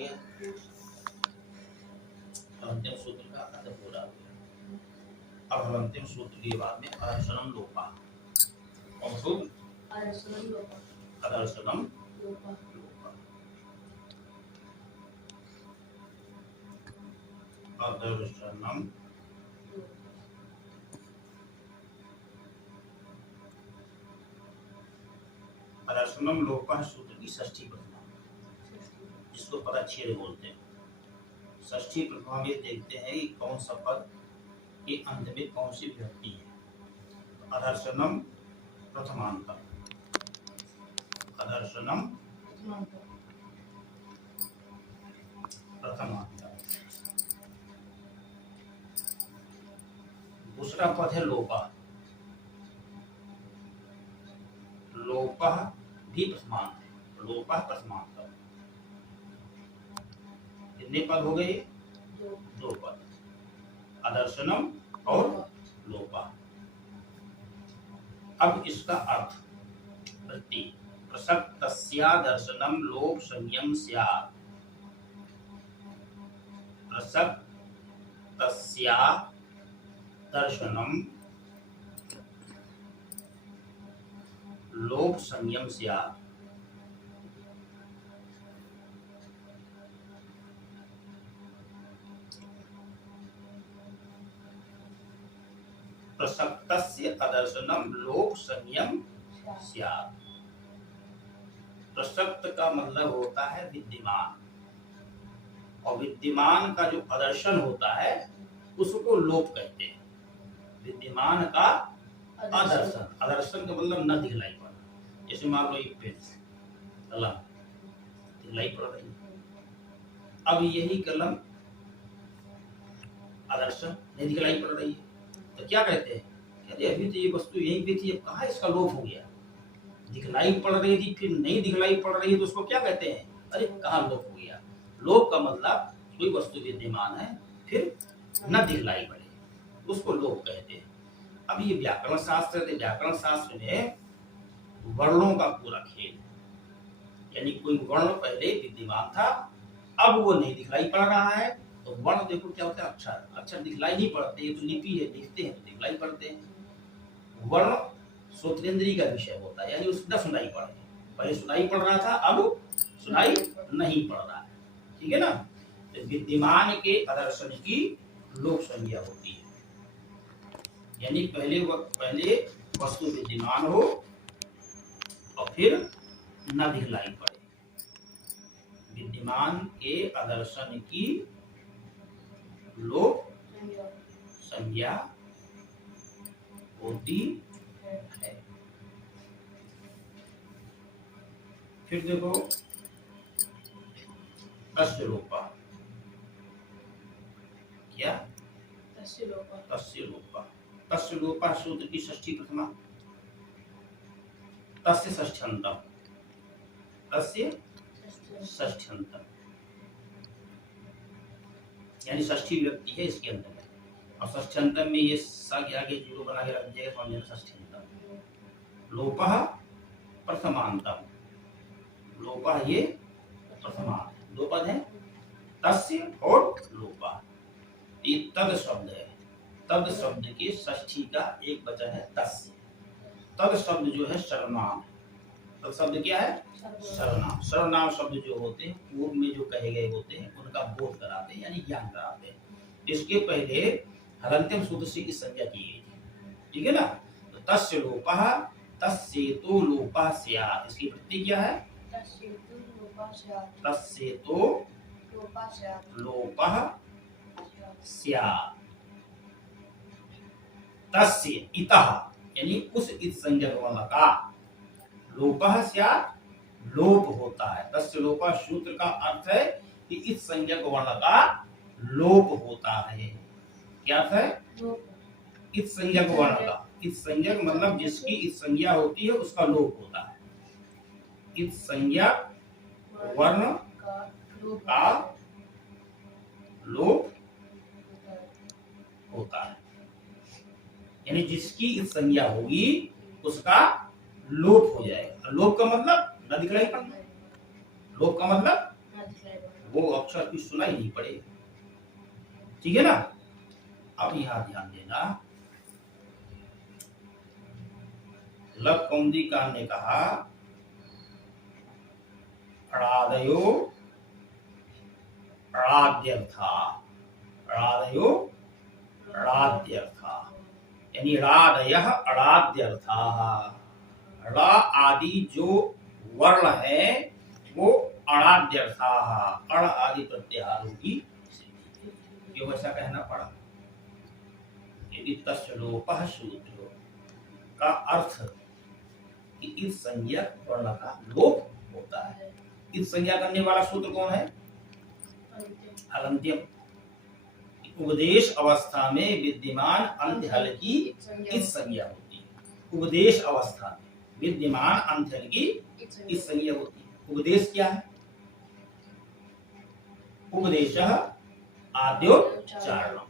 गया। अंतिम सूत्र का अर्थ पूरा हो गया। अब हम अंतिम सूत्र के बाद में अदर्शनम लोपा। कौन सूत्र? अदर्शनम लोपा। अदर्शनम लोपा। अदर्शनम अदर्शनम लोपा सूत्र की षष्ठी प्रथमा, जिसको पदच्छेद बोलते हैं। षष्ठी प्रथमा में देखते हैं कि कौन सा पद के अंत में कौन सी विभक्ति है। अदर्शनम प्रथमांतम। अदर्शनम प्रथमांतम। दूसरा पद है लोपा। लोपा भी प्रथमांत है। लोपा प्रथमांतम। कितने पद हो गए? दो पद, अदर्शनम और लोपा। अब इसका अर्थ वृत्ति। प्रसक्तस्या दर्शनम लोप संयम स्यात्। प्रसक्तस्या दर्शनम लोप संयम स्यात्। प्रसक्तस्य अदर्शनम लोप संयम स्यात्। प्रसक्त का मतलब होता है विद्यमान, और विद्यमान का जो अदर्शन होता है उसको लोप कहते हैं। विद्यमान का अदर्शन, अदर्शन का मतलब न दिखलाई पड़ना। जैसे मान लो एक पेन कलम दिखलाई पड़ रही है, अब यही कलम अदर्शन नहीं दिखलाई पड़ रही है, तो क्या कहते हैं? कहते अभी तो ये वस्तु यहीं पे थी, अब कहाँ इसका लोप हो गया। दिखलाई पड़ रही थी फिर नहीं दिखलाई पड़ रही है, तो उसको क्या कहते हैं? अरे कहाँ लोप हो गया। लोप का मतलब कोई वस्तु विद्यमान है फिर न दिखलाई पड़े, उसको लोप कहते हैं। अब ये व्याकरण शास्त्र है, व्याकरण शास्त्र में वर्णों का पूरा खेल, यानी कोई वर्ण पहले विद्यमान था, अब वो नहीं दिखलाई पड़ रहा है, तो वर्ण देखो क्या होता है? अक्षर। अक्षर दिखलाई नहीं पड़ते, ये तो लिपि है, लिखते हैं तो दिखलाई पड़ते हैं। वर्ण श्रोत्रेंद्रिय का विषय होता है, यानी उसका सुनाई पड़ रही, पहले सुनाई पड़ रहा था, अब सुनाई नहीं पड़ रहा है। ठीक है ना? तो विद्यमान के अदर्शन की लोप संज्ञा होती है, यानी पहले वस्तु विद्यमान हो और फिर न दिखलाई पड़े। विद्यमान के अदर्शन की लोप संज्ञा होती है। फिर देखो तस्य लोपा। क्या? तस्य लोपा। तस्य लोपा। तस्य लोपा सूत्र की षष्ठी प्रथमा। तस्य षष्ठ्यंतम। तस्य षष्ठ्यंतम, यानी षष्ठी विभक्ति है इसके अंदर में, और षष्ठ्यंतम में ये सा के आगे जीरो बना के रख दिया, समझ लेना षष्ठ्यंतम। लोपः प्रथमांतम। लोपा ये प्रथमांत, दो पद है, तस्य और लोपा। ये तद शब्द है, तद शब्द के षष्ठी का एक वचन है तस्य। तद शब्द जो है सर्वनाम। तद शब्द क्या है? सर्वनाम। सर्वनाम शब्द जो होते हैं पूर्व में जो कहे गए होते हैं उनका बोध कराते हैं, यानी ज्ञान कराते हैं। इसके पहले हलंत्यम सूत्र से की संज्ञा की गई थी। ठीक है ना? तो तस्य लोपः तस्येतो लोपः स्यात्। इसकी वृत्ति क्या है? तस्येतो लोपः स्यात्। तस्य इतः, यानी उस इत संज्ञक वर्ण का, लोपः स्यात् लोप होता है। तस्य लोपः सूत्र का अर्थ है कि इत संज्ञक वर्ण का लोप होता है। क्या अर्थ है? इत संज्ञक वर्ण का। इत संज्ञक मतलब जिसकी इत संज्ञा होती है उसका लोप होता है। इत संज्ञक वर्ण का लोप होता है, यानी जिसकी इत संज्ञा होगी उसका लोप हो जाएगा। लोप का मतलब न दिखलाई पड़ना। लोप का मतलब वो अक्षर की सुनाई नहीं पड़े। ठीक है ना। अब यहां ध्यान देना, लक कौमुदी कार ने कहा अड़ादयो अड़ाद्यर्था, अड़ादयो अड़ाद्यर्था, यानी अड़ादयः अड़ाद्यर्थाः। अड़ आदि जो वर्ण है वो अड़ाद्यर्थाः, अड़ आदि प्रत्याहारों की सिद्धि। क्यों ऐसा कहना पड़ा? यदि तस्य लोपः सूत्र का अर्थ कि इस संज्ञक वर्ण का लोप होता है। इस संज्ञा करने वाला सूत्र कौन है? हलंत्यम। उपदेश अवस्था में विद्यमान अंत्य हल की इस संज्ञा होती है। उपदेश अवस्था में विद्यमान अंत्य हल की इस संज्ञा होती है। उपदेश क्या है? उपदेशः आद्योच्चारणम्।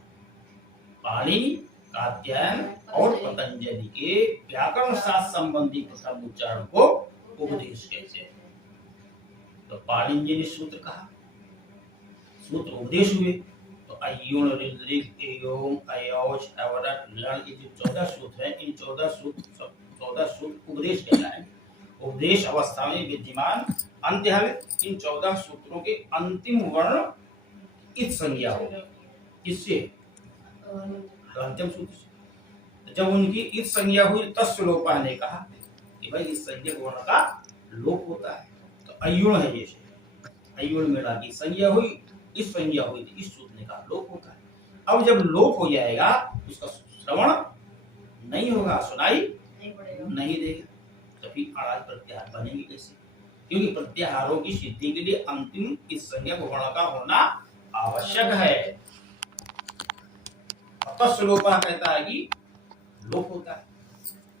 पाणिनि, कात्यायन और पतंजलि के व्याकरण शास्त्र संबंधी प्रथम उच्चारण को उपदेश कहते हैं। तो पाणिनि जी ने सूत्र कहा, सूत्र उपदेश हुए। तो अयोन, ऋद्रिक, एयोम, अयोच, अवरट, लण, ये जो 14 सूत्र हैं, इन 14 सूत्र उपदेश कहलाएंगे। उपदेश अवस्था में विद्यमान अंत्य हल, इन 14 सूत्रों के अंतिम वर्ण इस संज्ञा होगी। किससे? अंतिम सूत्र से। जब उनकी इस संज्ञा हुई, तस्य लोपः ने कहा कि भाई इस संज्ञक वर्ण का लोप होता है। तो अयुण है, जैसे अयुण मेरा की संज्ञा हुई, इस संज्ञा हुई थी, इस सूत्र ने कहा लोप होता है। अब जब लोप हो जाएगा उसका श्रवण नहीं होगा, सुनाई नहीं देगा, तो फिर अड़ाद प्रत्याहार बनेगी कैसे? क्योंकि प्रत्याहारों की सिद्धि के लिए अंतिम इस संज्ञक वर्ण का होना आवश्यक है। तस्य लोपः कहता है कि लोप होता है।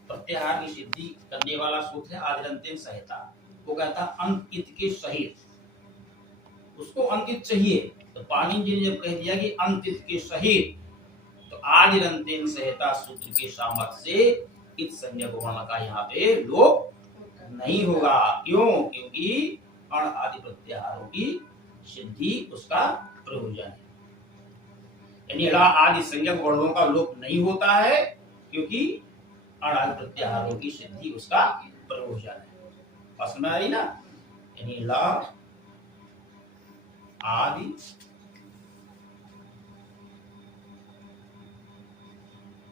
प्रत्याहार की सिद्धि करने वाला सूत्र है आदिरंत्यम संहिता। वो कहता है अंत इत के सहित, उसको अंकित चाहिए। तो पाणिनि जी ने जब कह दिया कि अंत इत के सहित, तो आदिरंत्यम संहिता सूत्र के सामर्थ्य से इत संज्ञक वर्ण का यहाँ पे लोप नहीं होगा। क्यों? क्योंकि अण आदि प्रत्याहारों की सिद्धि उसका प्रयोजन है। यानी अड़ा आदि संज्ञक वर्णों का लोप नहीं होता है, क्योंकि अण आदि प्रत्याहारों की सिद्धि उसका प्रयोजन है। समझ में आ रही ना? यानी ला आदि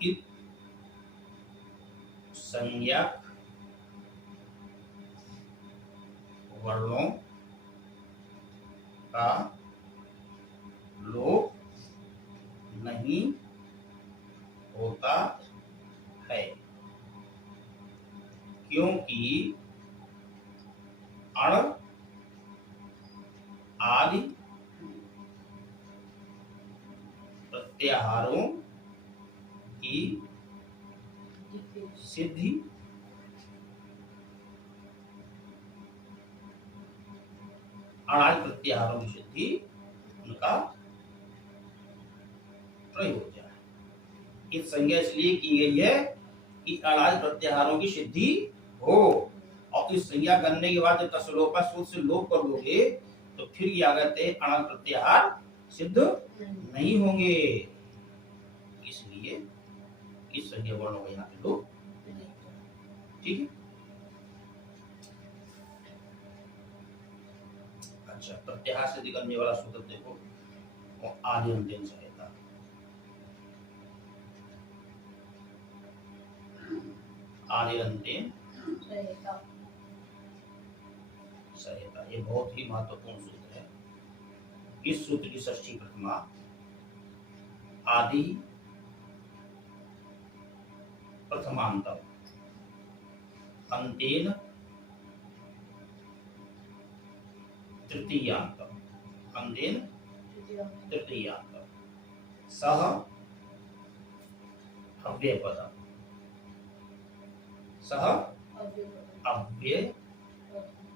इत संज्ञक वर्णों का लोप नहीं होता है, क्योंकि अण आदि प्रत्याहारों की सिद्धि अण आदि प्रत्याहारों की सिद्धि उनका प्रयोजन है। इस संज्ञा इसलिए की गई है कि अण आदि प्रत्याहारों की सिद्धि हो। और इस संज्ञा करने के बाद जब तस्लोपा सूत्र से लोप कर दोगे तो फिर क्या कहते हैं? अण प्रत्याहार सिद्ध नहीं होंगे। इसलिए इस संज्ञा वर्णों का यहाँ पे लोप। ठीक है। अच्छा, प्रत्याहार सिद्ध करने वाला सूत्र देखो, आदिरंत्यम संहिता। आदिरंत्यम संहिता ये बहुत ही महत्वपूर्ण सूत्र है। इस सूत्र की षष्ठी प्रथमा आदि प्रथमांतम अंतेन तृतीयांतम, अंतेन तृतीयांतम सह अव्ययपदम, सह अव्यय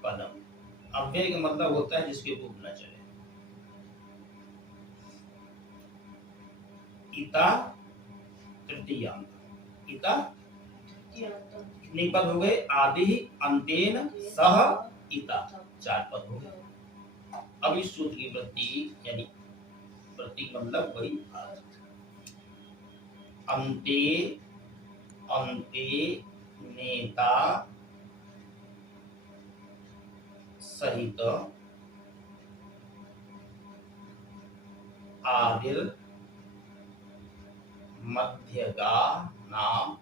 पदम। अव्यय का मतलब होता है जिसके रूप न चले। इता तृतीयांत, इता कितने पद हो गए? आदि, अंतेन, सह, इता, 4 पद हो गए। अब इस सूत्र की प्रतीक यानी प्रतीक मतलब वही अंते अंते नेता सहित आदिर मध्यगा नाम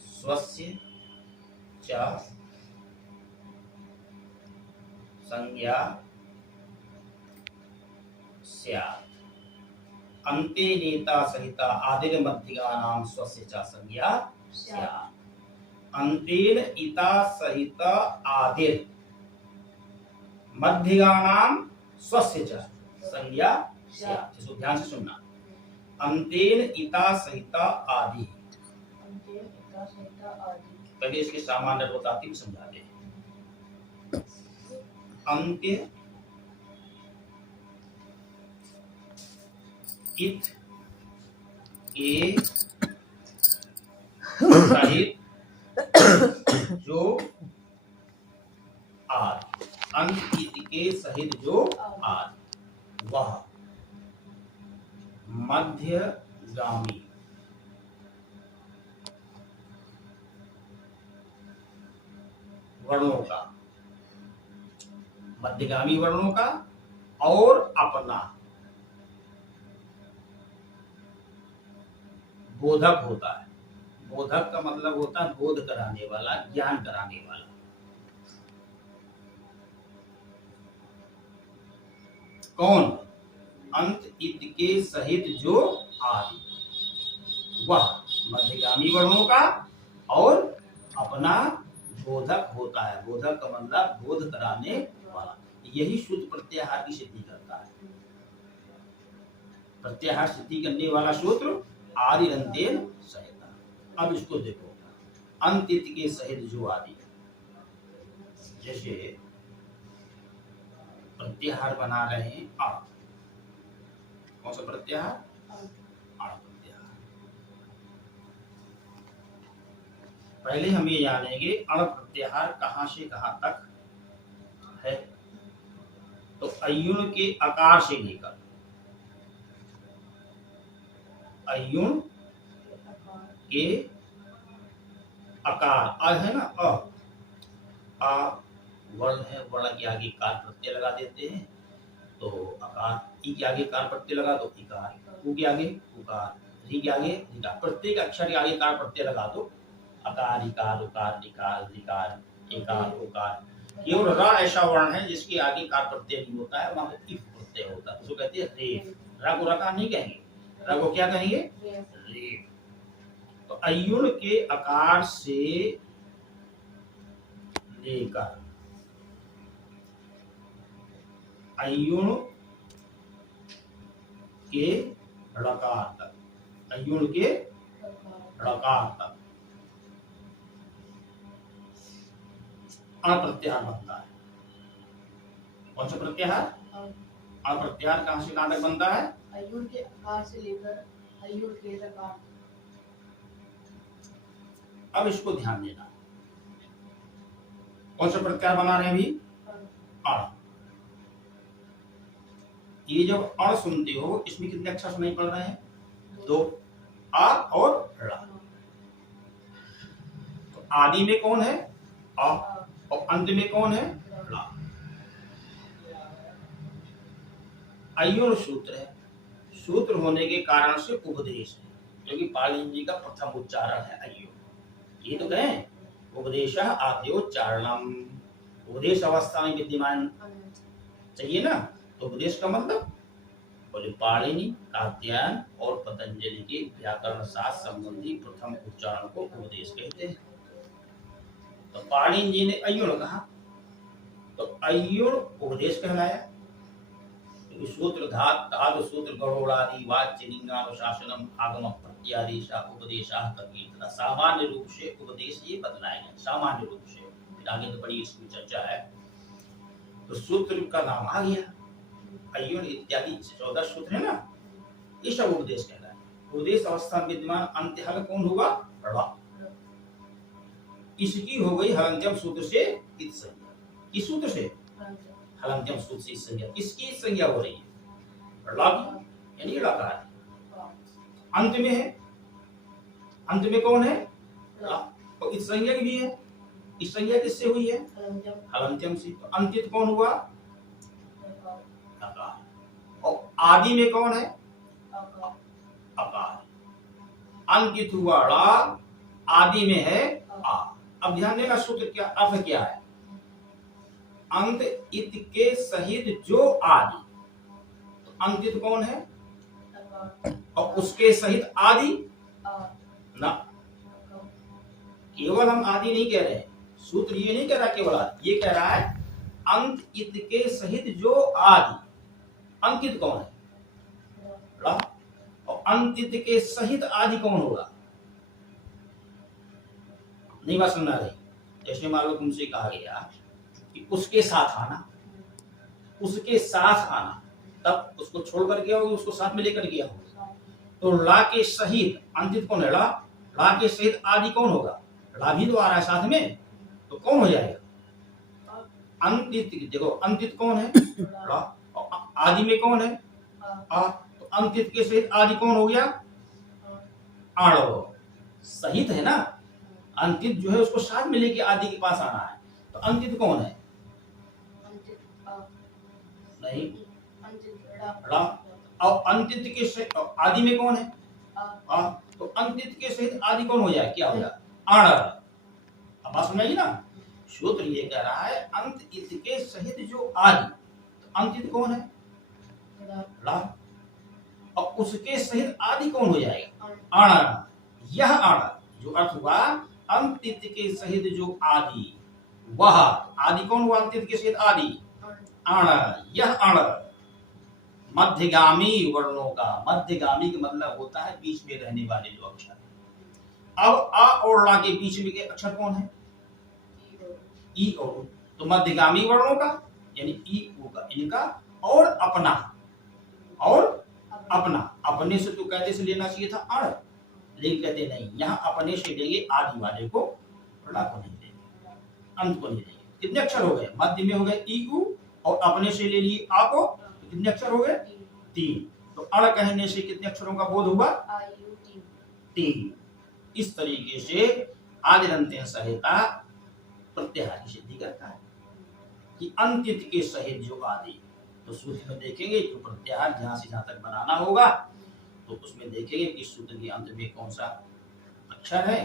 स्वस्य च संज्ञा स्यात्। अन्ते नेता सहित आदिर मध्यगा नाम स्वस्य च संज्ञा स्यात्। अंतेन इता सहित आदिर मध्यगा नाम स्वस्य च संज्ञा स्यात्। इसको ध्यान से सुनना। अंतेन इता सहित आदि, पहले इसके सामान्य बताती हूँ, समझा दे। अंत्य इत के सहित जो आदि, अंत इत के सहित जो आदि, वह मध्यगामी वर्णों का, मध्यगामी वर्णों का और अपना बोधक होता है। बोधक का मतलब होता है बोध कराने वाला, ज्ञान कराने वाला। कौन? अंत इत के सहित जो आदि, वह मध्यगामी वर्णों का और अपना बोधक होता है। बोधक का मतलब बोध कराने वाला। यही शुद्ध प्रत्याहार की सिद्धि करता है। प्रत्याहार सिद्धि करने वाला सूत्र आदि अंतेन सहित। अब इसको देखो, अंतित के सहित जो आदि, जैसे प्रत्याहार बना रहे हैं अ, कौन सा प्रत्याहार? अ प्रत्याहार। पहले हम ये जानेंगे अण प्रत्याहार कहां से कहां तक है। तो अयुण के आकार से लेकर, अयुण के आकार, अ है ना, अ वर्ण है, वर्ण के आगे कार प्रत्यय लगा देते हैं तो आकार, ई के आगे कार प्रत्यय लगा दो इकार, उ के आगे उकार, री के आगे ऋकार। प्रत्येक अक्षर के आगे कार प्रत्यय लगा दो, अकार इकार उकार ऋकार ऋकार एकार उकार। केवल र ऐसा वर्ण है जिसके आगे कार प्रत्यय नहीं होता है, वहां पर इफ प्रत्यय होता है, उसको कहते हैं रेफ। र को रकार नहीं कहेंगे, र को क्या कहेंगे? रेफ। तो अयुण के आकार से लेकर अयुण के ऋकार तक, अयुण के ऋकार तक अण प्रत्याहार बनता है। कौन सा प्रत्याहार? अण प्रत्याहार कहां से कहां तक बनता है? अयुण के आकार से लेकर अयुण के ऋकार। अब इसको ध्यान देना, कौन सा प्रत्याहार बना रहे हैं अभी? अण। ये जब अण सुनते हो, इसमें कितने अक्षर सुनाई पड़ रहे हैं? दो, आ और रा। तो आदि में कौन है? आ, और अंत में कौन है? रा। अयुण सूत्र है, सूत्र होने के कारण से उपदेश है, क्योंकि पाणिनि जी का प्रथम उच्चारण है अयुण। ये तो कहें उपदेश आद्योच्चारणम, उपदेश अवस्था में विद्यमान चाहिए ना। तो उपदेश का मतलब बोले पाणिनि, कात्यायन और पतंजलि के व्याकरण शास्त्र संबंधी प्रथम उच्चारण को उपदेश कहते हैं। तो पाणिनि जी ने अयुण कहा तो अयुण उपदेश कहलाया, क्योंकि सूत्र धात धातु सूत्र गणोड़ादि वाच्य लिंगानुशासनम आगम प्रत्यादेशा उपदेशा तथा सामान्य रूप से उपदेश ये बदलाए गए, सामान्य रूप से। फिर आगे तो बड़ी इसकी चर्चा है। तो सूत्र का नाम आ गया, अयुण इत्यादि 14 सूत्र है ना, ये सब उपदेश कहलाए। उपदेश अवस्था में विद्यमान अंत्य हल कौन होगा? ऋ। इसकी हो गई हलंत्यम सूत्र से इत संज्ञा। इस सूत्र से हलंत्यम हलंत्यम सूत्र से इस संज्ञा, किसकी संज्ञा हो रही है? ला की, यानी लकार। अंत में है, अंत में कौन है? ला। तो इस संज्ञा की भी है, इस संज्ञा किससे हुई है? हलंत्यम से। तो अंकित कौन हुआ? लकार। और आदि में कौन है? अकार। अंकित हुआ ला, आदि में है आ। अब ध्यान देना सूत्र क्या अर्थ क्या है? अंत इत के सहित जो आदि, तो अंकित कौन है? और उसके सहित आदि ना, केवल हम आदि नहीं कह रहे हैं, सूत्र ये नहीं कह रहा केवल आदि, ये कह रहा है अंत इत के सहित जो आदि। अंकित कौन है? ला। और अंकित के सहित आदि कौन होगा? नहीं बात सुनना रही। जैसे मान लो तुमसे कहा गया कि उसके साथ आना, उसके साथ आना, तब उसको छोड़ कर गया होगा, उसको साथ में लेकर गया होगा। तो ला के सहित अंकित कौन है? ला। ला के सहित आदि कौन होगा? ला भी तो आ रहा है साथ में, तो कौन हो जाएगा? अंकित। देखो अंकित कौन है? ला। और आदि में कौन है? आ। तो अंकित के सहित आदि कौन हो गया? आड़। सहित है ना, अंकित जो है उसको साथ में लेके आदि के पास आना है। तो अंकित कौन है? नहीं, ला। और अंकित के सहित आदि में कौन है? आ। तो अंकित के सहित आदि कौन हो जाए? क्या हो जाए? आड़। अब बात समझाइए ना, सूत्र ये कह रहा है अंत इत के सहित जो आदि, तो अंकित कौन है? ला। और उसके सहित आदि कौन हो जाएगा? आड़। यह आड़ जो अर्थ हुआ अंत इत के सहित जो आदि, वह आदि कौन हुआ? अंत इत के सहित आदि आड़। यह आड़ मध्यगामी वर्णों का, मध्यगामी का मतलब होता है बीच में रहने वाले जो अक्षर। अब आ और ला के बीच में के अक्षर कौन है? ई और उ। तो मध्यगामी वर्णों का यानी ई उ का, इनका और अपना, और अपना। अपने से तो कहते से लेना चाहिए था अड़, लेकिन कहते नहीं, यहाँ अपने से लेंगे आदि वाले को, ला को नहीं लेंगे, अंत को नहीं लेंगे। कितने अक्षर हो गए? मध्य में हो गए ई उ, और अपने से ले लिए आ को, तो कितने अक्षर हो गए? 3। तो अड़ कहने से कितने अक्षरों का बोध हुआ? 3। इस तरीके से आदिरंत्य संहिता प्रत्याहार की सिद्धि करता है कि अंकित के सहित जो आदि। तो सूत्र में देखेंगे तो प्रत्याहार जहां से जहां तक बनाना होगा, तो उसमें देखेंगे कि सूत्र के अंत में कौन सा अक्षर है,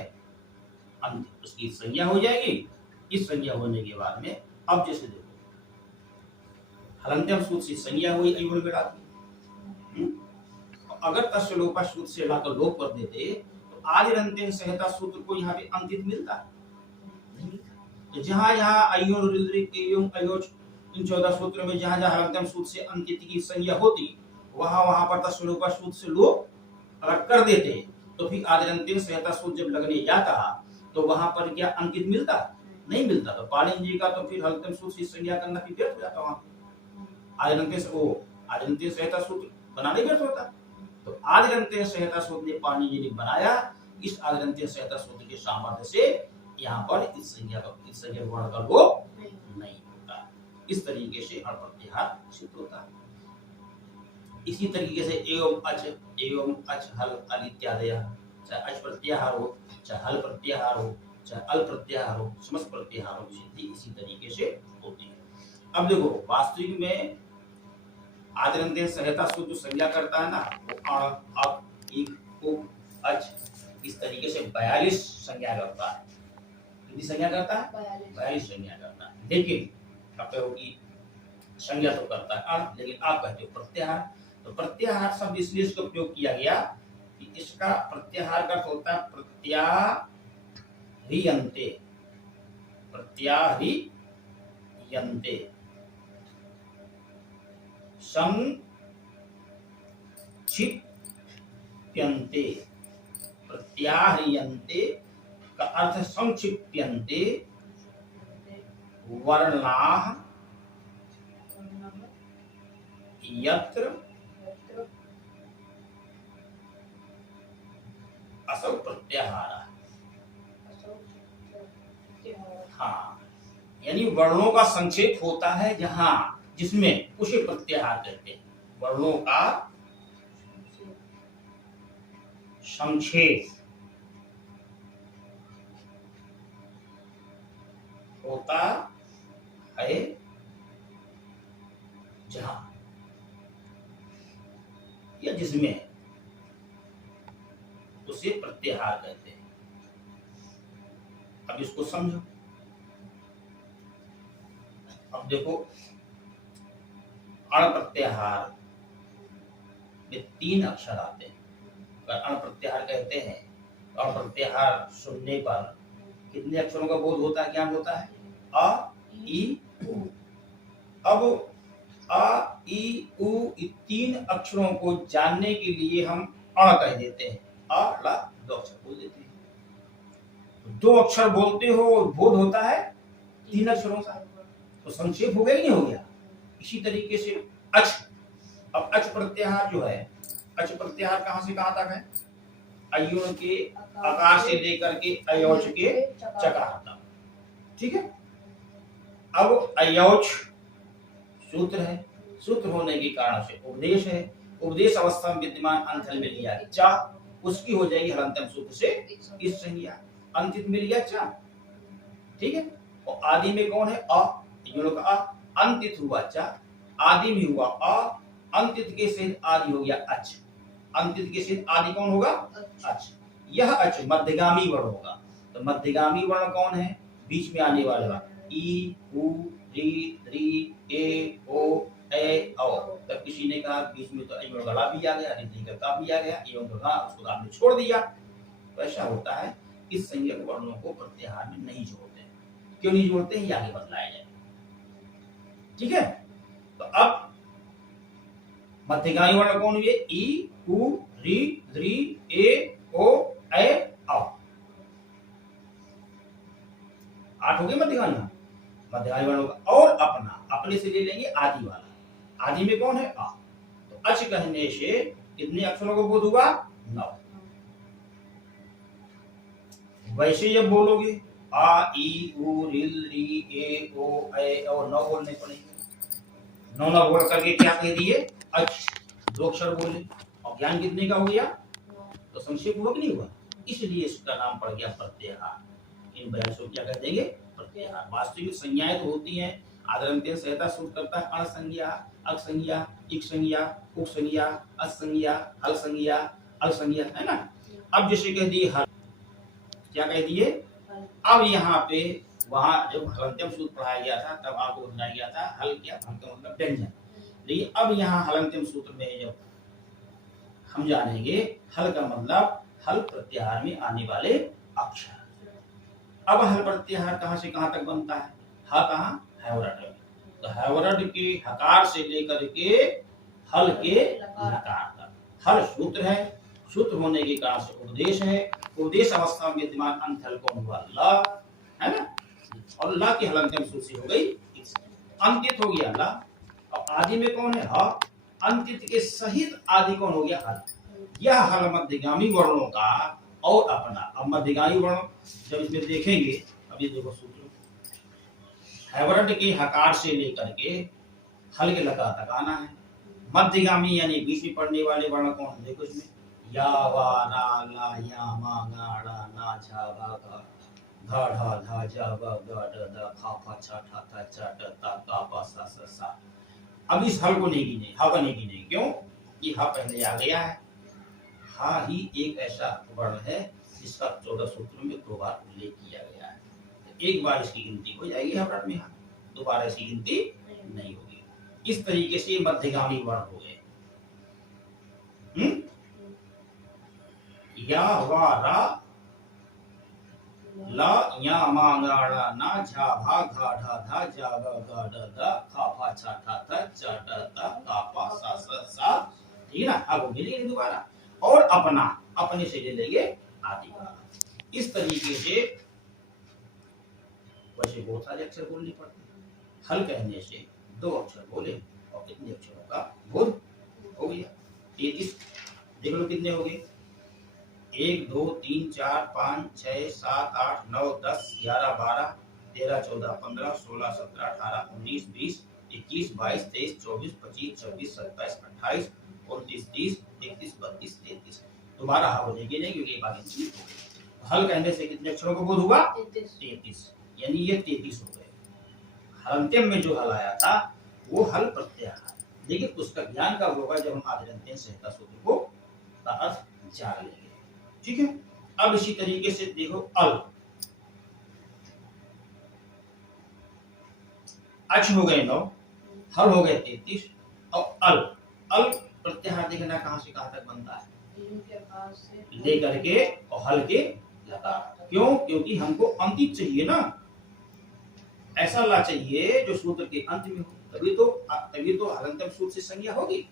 अंत उसकी संज्ञा हो जाएगी। इस संज्ञा होने के बाद में अब जैसे देखो हलंत्यम सूत्र से संज्ञा हुई अयुण बेटा की, अगर तस्लोपा सूत्र से लाकर लोप कर देते तो आदिरंत्य संहिता सूत्र को यहाँ पे अंकित मिलता नहीं। तो जहां जहां अयुण रुद्रिक एवं अयोच, इन 14 सूत्रों में जहां जहां हलंत्यम सूत्र से अंकित की संज्ञा होती, वहां वहां पर तस्लोपा सूत्र से लोप अगर कर देते तो फिर आदिरंत्य संहिता सूत्र जब लगने जाता तो वहां पर क्या अंकित मिलता? नहीं मिलता। तो पाणिनि जी का तो फिर हलंत्यम सूत्र से संज्ञा करना फिर व्यर्थ हो जाता, वहां आदिरंत्य से वो आदिरंत्य संहिता सूत्र बनाने व्यर्थ होता। तो आदिरंत्य संहिता सूत्र ने पाणिनि जी ने बनाया, इस आदिरंत्य संहिता सूत्र के सामर्थ्य से यहाँ पर इस संज्ञा वर्ण का लोप नहीं होता। इस तरीके से अण प्रत्याहार सिद्ध होता है। इसी तरीके से एवं अच हल अल इत्यादि, चाहे अच प्रत्याहार हो, चाहे हल प्रत्याहार हो, चाहे अल प्रत्याहार हो, समस्त प्रत्याहारों की सिद्धि इसी तरीके से होती है। अब देखो वास्तविक में आदिरंत्य संहिता सूत्र जो संज्ञा करता है ना, वो अण, अक, इक, उक, अच, इस तरीके से 42 संज्ञा करता है। कितनी संज्ञा करता है? 42 संज्ञा करता है। लेकिन आप कहो कि संज्ञा तो करता है अण, लेकिन आप कहते हो प्रत्याहार। तो प्रत्याहार शब्द इसलिए इसका उपयोग किया गया कि इसका प्रत्याहार का अर्थ होता है प्रत्याह्रियन्ते, प्रत्याह्रियन्ते, संक्षिप्यन्ते। प्रत्याह्रियन्ते का अर्थ संक्षिप्यन्ते वर्णाः यत्र असौ प्रत्याहार। हाँ, यानी वर्णों का संक्षेप होता है जहां जिसमें उसे प्रत्याहार कहते हैं। वर्णों का संक्षेप होता है जहां या जिसमें उसे प्रत्याहार कहते हैं। अब इसको समझो। अब देखो, अण प्रत्याहार में 3 अक्षर आते हैं। अगर अण प्रत्याहार कहते हैं तो अण प्रत्याहार सुनने पर कितने अक्षरों का बोध होता है, ज्ञान होता है? अ, ई, उ। अब अ, ई, उ, 3 अक्षरों को जानने के लिए हम अण कह देते हैं। अ, ला 2 अक्षर बोल देते हैं। 2 अक्षर बोलते हो और बोध होता है 3 अक्षरों का, तो संक्षेप हो गया कि नहीं हो गया? इसी तरीके से अच। अब अच प्रत्याहार जो है, अच प्रत्याहार कहां से कहां तक है? अयोन के आकार से लेकर के अयोच के चकार तक। ठीक है। अब अयोच सूत्र है, सूत्र होने के कारण से उपदेश है। उपदेश अवस्था में विद्यमान अंतल में लिया चा, उसकी हो जाएगी हलंतम सूत्र से इस संज्ञा। अंतित में लिया चा। ठीक है। और आदि में कौन है? अ। यों का अ, अंतित हुआ चा, आदि में हुआ अ, अंतित के से आदि हो गया अच। अंतित के से आदि कौन होगा? अच। यह अच मध्यगामी वर्ण होगा। तो मध्यगामी वर्ण कौन है? बीच में आने वाला ई, उ, री, री, ए, ओ, ए, औ। तब किसी ने कहा बीच में तो अयों गला भी आ गया, रिद्धि का भी आ गया, अयों गला उसको आपने छोड़ दिया। तो ऐसा होता है। इस संज्ञक वर्णों को प्रत्याहार में नहीं जोड़ते। क्यों नहीं जोड़ते हैं, ये आगे बतलाया जाए। ठीक है। तो अब मध्यगामी वर्ण कौन हुए? ई, उ, री, री, ए, ओ, ए, औ। 8 हो गए मध्यगामी। मध्यगामी वर्णों का। और अपना, अपने से ले लेंगे आदि वाला। आदि में कौन है? अ। तो अच कहने से कितने अक्षरों को बोध हुआ? 9। वैसे जब बोलोगे आ, ई, उ, रिल, री, ए, ओ, ए, औ, 9 बोलने पड़ेंगे। 9 बोल करके क्या कह दिए? अच। 2 अक्षर बोले और ज्ञान कितने का हो गया? तो संक्षेप हुआ कि नहीं हुआ? इसलिए इसका नाम पड़ गया प्रत्याहार। इन बयासों क्या कह देंगे? प्रत्याहार। वास्तविक संज्ञाएं तो होती हैं। आदरंत्य सहायता सूत्र करता है अण संज्ञा, अक संज्ञा, इक संज्ञा, उक संज्ञा, अस संज्ञा, हल संज्ञा, अल संज्ञा, है ना? अब जैसे कह दिए हल, क्या कह दिए? अब यहाँ पे वहां जब हलंत्यम सूत्र पढ़ाया गया था तब आपको बताया गया था हल क्या? हल का मतलब व्यंजन। लेकिन अब यहाँ हलंत्यम सूत्र में जब हम जानेंगे हल का मतलब हल प्रत्याहार में आने वाले अक्षर। अब हल प्रत्याहार कहां से कहां तक बनता है? ह कहां? हैवरट में। तो हैवरट के हकार से लेकर के हल के लकार तक। हल सूत्र है, सूत्र होने के कारण से उपदेश है। उपदेश अवस्था में विद्यमान अंत हल कौन हुआ? ल, है ना? और ल की हलंत्यम सूत्र से हो गई अंकित हो गया ल। और आदि में कौन है? ह। अंकित के सहित आदि कौन हो गया? हल। यह हल मध्यगामी वर्णों का और अपना। अब मध्यगामी वर्ण जब इसमें देखेंगे, अब ये देखो सूत्र हैवरट के हकार से लेकर के हल के लकार तक आना है। मध्यगामी यानी बीच में पड़ने वाले वर्ण कौन है? देखो इसमें या, वा, रा, ला, या, मा, गा, ड़ा, ना, झा, भा, गा, धा, ढा, धा, जा, ब, ग, ड, द, खा, फा, छा, ठा, था, चा, ट, ता, का, पा, सा, स, सा। अब इस हल को नहीं गिने, हा का नहीं गिने। क्यों? ये हा पहले आ गया है। हा ही एक ऐसा वर्ण है जिसका 14 सूत्रों में 2 बार उल्लेख किया गया है। तो एक बार इसकी गिनती हो जाएगी हैवरट में, दोबारा इसकी गिनती नहीं होगी। इस तरीके से मध्यगामी वर्ण हो गए। या, वा, रा, ला, या, मा, गा, ड़ा, ना, झा, भा, घा, ढा, धा, जा, ग, ग, ड, द, खा, फा, छा, ठा, था, चा, ट, ता, का, पा, सा, स, सा। ठीक है ना? अब मिलेंगे दोबारा। और अपना, अपने से ले लेंगे आदि वाला। इस तरीके से वैसे बहुत सारे अक्षर बोलने पड़ते हैं। हल कहने से 2 अक्षर बोले और कितने अक्षरों का बोध हो गया? 33। देख लो कितने हो गए? 1, 2, 3, 4, 5, 6, 7, 8, 9, 10, 11, 12, 13, 14, 15, 16, 17, 18, 19, 20, 21, 22, 23, 24, 25, 26, 27, 28, 29, 30, 31, 32, 33। दोबारा हाँ बोलेंगे नहीं क्योंकि बाकी चीज हो गई। हल कहने से कितने अक्षरों का बोध हुआ? 33, यानी ये 33 हो गए। हलंत्यम में जो हल आया था वो हल प्रत्याहार, लेकिन उसका ज्ञान कब होगा? जब हम आदिरंत्यम संहिता सूत्र को का अर्थ जान लेंगे। ठीक है, अब इसी तरीके से देखो अल, अच हो गए 9, हल हो गए 33 और अल, अल प्रत्याहार देखना कहां से कहां तक बनता है? लेकर के और हल के लकार। क्यों? क्योंकि हमको अंतिम चाहिए ना, ऐसा ला चाहिए जो सूत्र के अंत में हो, तभी तो हलंत्यम सूत्र से संज्ञा होगी।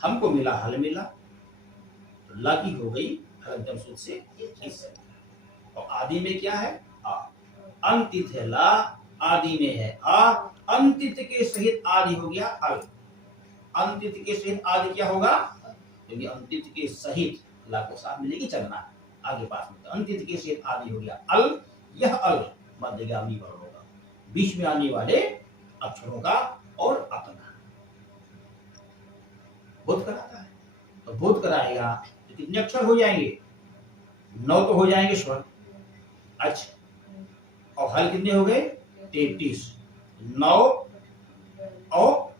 हमको मिला हल मिला, तो ला की हो गई हलंत्यम सूत्र से इस संज्ञा। और आदि में क्या है? आ। अंतित है ला, आदि में है आ, अंतित के सहित आदि हो गया अल। अंतित के सहित आदि क्या होगा? क्योंकि अंतित के सहित ला को साथ मिलेगी चलना आगे पास में, तो अंतित के सहित आदि हो गया अल। यह अल मध्यगामी वर्ण होगा, बीच में आने वाले अक्षरों का और अपना बोध कराता है। तो बोध कराएगा तो कितने अक्षर हो जाएंगे? 9 तो हो जाएंगे स्वर। अच्छा, और हल कितने हो गए? 33। 9 और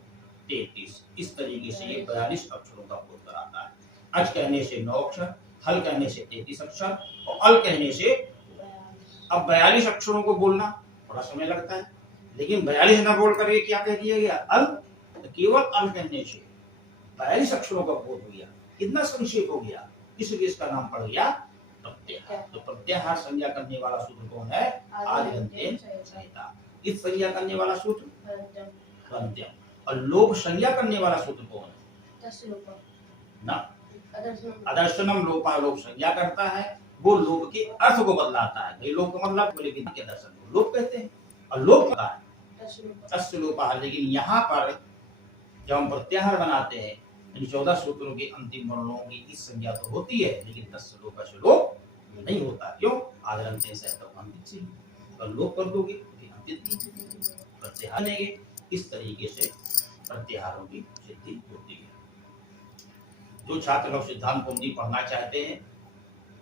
33, इस तरीके से ये 42 अक्षरों का बोध कराता है। अच कहने से 9 अक्षर, हल कहने से 33 अक्षर और अल कहने से। अब 42 अक्षरों को बोलना थोड़ा समय लगता है, लेकिन 42 ना बोल करके क्या कह दिया गया? अल। तो केवल अल कहने से 42 अक्षरों का बोध हो गया। कितना संक्षेप हो गया, इसलिए इसका नाम पड़ गया प्रत्याहार। तो प्रत्याहार संज्ञा करने वाला सूत्र कौन है? आदिरंत्यम संहिता। इस संज्ञा करने वाला सूत्र हलंत्यम। और लोप संज्ञा करने वाला सूत्र कौन है? ना, अदर्शनम लोपा, लोप संज्ञा करता है, वो लोप के अर्थ को बदलाता है। भाई लोप का मतलब बोले विधि के दर्शन को लोप कहते हैं, और लोप का तस्य लोपा। लेकिन यहाँ पर जब हम प्रत्याहार बनाते हैं, इन 14 सूत्रों के अंतिम वर्णों की इस संज्ञा तो होती है, लेकिन तस्य लोपा से लोप नहीं होता। क्यों? आदिरंत्यम संहिता अंतिम से अगर लोप कर दोगे तो अंतिम प्रत्याहार लेंगे। इस तरीके से प्रत्याहारों की सिद्धि होती है। जो छात्र लोग सिद्धांत कौमुदी पढ़ना चाहते हैं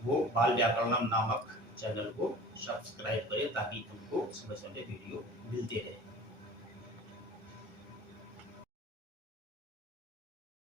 वो बाल व्याकरणम नामक चैनल को सब्सक्राइब करें, ताकि उनको समय समय वीडियो मिलते रहे।